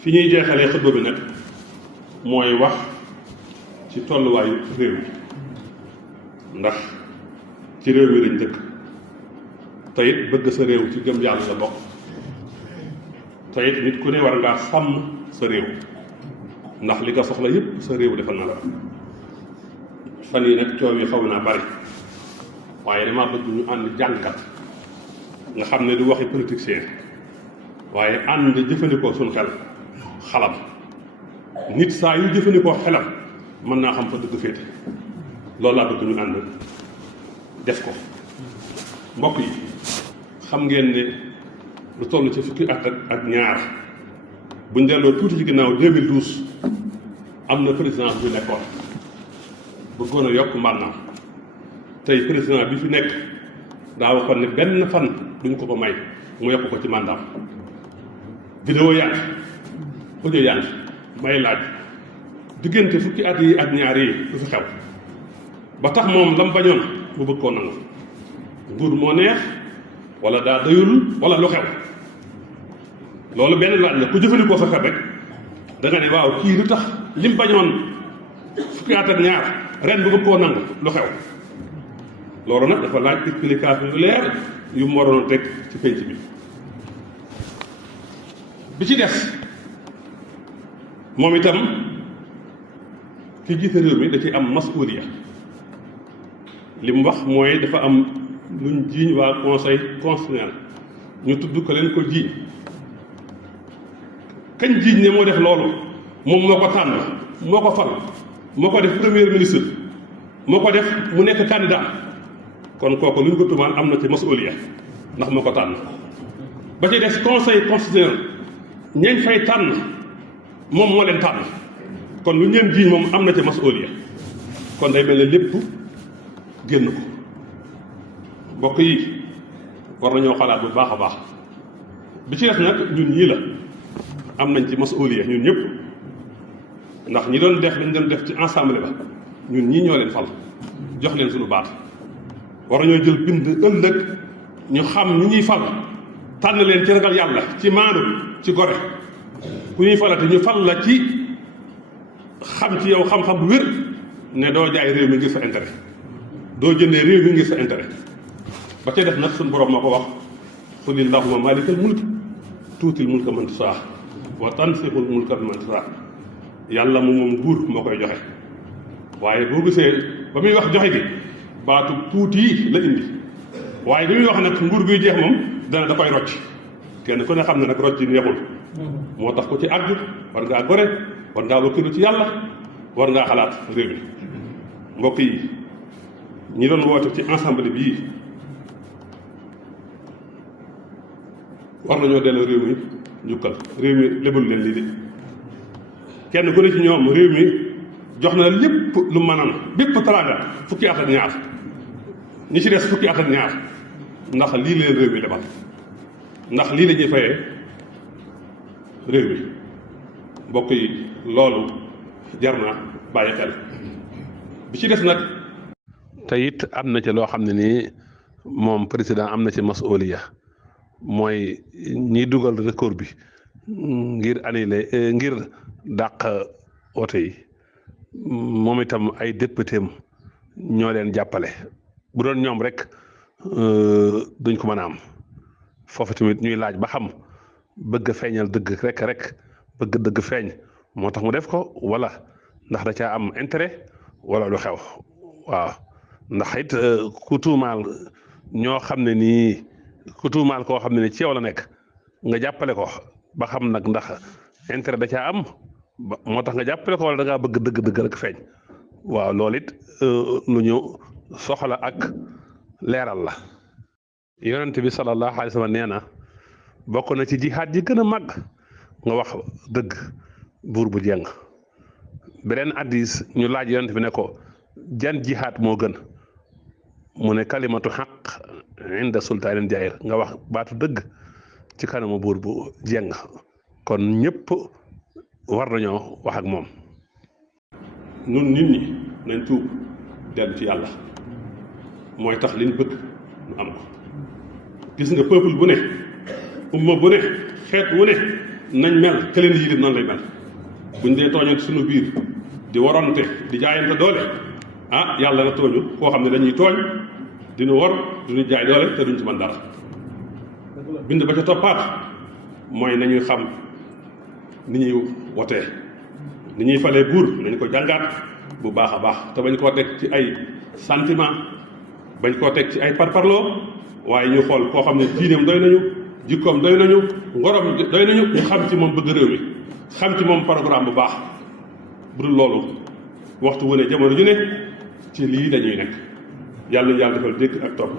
fi ñuy jeexalee xutba bi nag mooy wax ci tolluwaayu réew mi ndax ci réew mi lañ dëkk te it bëgg sa réew ci gëm yàlla la bokk te it nit ku ne war ngaa sàmm sa réew ndax li nga soxla yépp sa réew defal na la fan yi nag coow yi xaw naa bari waaye damaa bëgg ñu ànd jàngat nga xam ne du waxi politicien waaye ànd jëfandikoo suñ xel xalam nit saa yu jëfandikoo xelam mën naa xam fa dëgg féete loolu laa bëgg ñu ànd def ko mbokk yi xam ngeen ne lu toll ci fukki at ak ñaar buñ delloo tuuti ci ginnaaw 2012 am na président bu nekkoon bëggoon a yokk mànnaam tey président bi fi nekk daa waxoon ne benn fan duñ ko may mu yokk ko ci mandaam vidéo yaa ngi audio yaa ngi may laaj diggante fukki at yi ak ñaar yi du fi xew ba tax moom lam bañoon mu bëgg koo nangu nguur moo neex wala daa doyul wala lu xew loolu benn laaj la ku jëfandikoo sa xel rek da nga ne waaw kii lu tax lim bañoon fukki at ak ñaar ren bu bëgg koo nangu lu xew loolu nag dafa laaj explication yu leer yu mu waroon a teg ci penc bi ci des moom itam ki jiite réew mi da ci am masuuliya li mu wax mooy dafa am luñ jiiñ waa conseil constitutionnel ñu tudd ko leen ko jiiñ kañ jiiñ ne moo def loolu moom moo ko tànn moo ko fal moo ko def premier ministre moo ko def mu nekk candidat kon kooku lu ñu ko tumaan am na ci masuuliya ndax moo ko tànn ba ci des conseil constitutionnel ñeñ fay tànn moom moo leen tànn kon lu ñeen jiiñ moom am na ci masuuliya kon day mel ne lépp génn ko mbokk yi war nañoo xalaat bu baax a baax bi ci des nag ñun ñii la am nañ ci masuuliya ñun ñëpp ndax ñi doon def lañ doon def ci ensemble ba ñun ñii ñoo leen fal jox leen suñu baat war nañoo jël bind ëllëg ñu xam ñi ñuy fal tànn leen ci ragal yàlla ci maandu ci gore ku ñuy falati ñu fal la ci xam ci yow xam-xam bu wér ne doo jaay réew mi ngir sa intérêt doo jëndee réew mi ngir sa intérêt ba ca def nag suñu borom moo ko wax qul illahumma maalikal mulk tuutil mulka man tasaa wa tansixul mulka man tasaa yàlla moom nguur moo koy joxe waaye boo gisee ba muy wax joxe gi baatu tuuti la indi waaye bi muy wax nag nguur guy jeex moom da koy rocc kenn ku ne xam ne nag rocc yi neexul moo tax ko ci àgg war ngaa gore war ngaa wakkilu ci yàlla war ngaa xalaat réew mi mbokk yi ñi doon woote ci ensemble bii war nañoo delloo réew mi njukkal réew mi lebul leen lii de kenn ku ne ci ñoom réew mi jox na lépp lu mënaan bépp teraanga fukki at ak ñaar ñi ci des fukki at ak ñaar ndax lii leen réew mi lebal ndax lii la ñuy fayee réew mi mbokk yi loolu jar na bàyyi xel bi ci des nag te it am na ci loo xam ne nii moom président am na ci masuuliya mooy ñiy dugal recours bi ngir annulé ngir dàq wote yi moom itam ay député ñoo leen jàppale bu doon ñoom rek duñ ko mën a am foofu tamit ñuy laaj ba xam bëgg feeñal dëgg rek bëgg dëgg feeñ moo tax mu def ko wala ndax da caa am intérêt wala lu xew waaw ndax it ku tuumaal ñoo xam ne nii ku tuumaal koo xam ne ni ci yow la nekk nga jàppale ko ba xam nag ndax intérêt da caa am moo tax nga jàppale ko wala da ngaa bëgg dëgg rek feeñ waaw loolu it lu ñu soxla ak leeral la yonent bi sallallahu alayhi wa sallam nee na bokk na ci jihaad ji gën a màgg nga wax dëgg buur bu jeng beneen hadiis ñu laaj yonent bi ne ko jan jihaad moo gën mu ne kalimatu xaq inda sultaanin jaayir nga wax baatu dëgg ci kanamu buur bu jeng kon ñëpp war nañoo wax ak moom nun nit ñi nañ tuub dellu ci yàlla mooy tax liñ bëgg ñu am ko gis nga peuple bu ne umma bu ne xeet wu ne nañ mel ke leen yilif noonu lay mel buñ dee tooñante suñu biir di warante di jaayante doole ah yàlla na tooñu koo xam ne dañuy tooñ dinu war duñu jaay doole te duñ ci mën dara bind ba ca toppaat mooy nañuy xam ni ñuy wotee ni ñuy falee buur nañu ko jàngaat bu baax a baax te bañ koo teg ci ay sentiment bañ koo teg ci ay parparloo waaye ñu xool koo xam ne diineem doy nañu jikkoom doy nañu ngorom doy nañu ñu xam ci moom bëgg réew mi xam ci moom programme bu baax bu dul loolu waxtu wu ne jamono ju ne ci lii dañuy nekk yàlla ñu yàlla defal dégg ak topp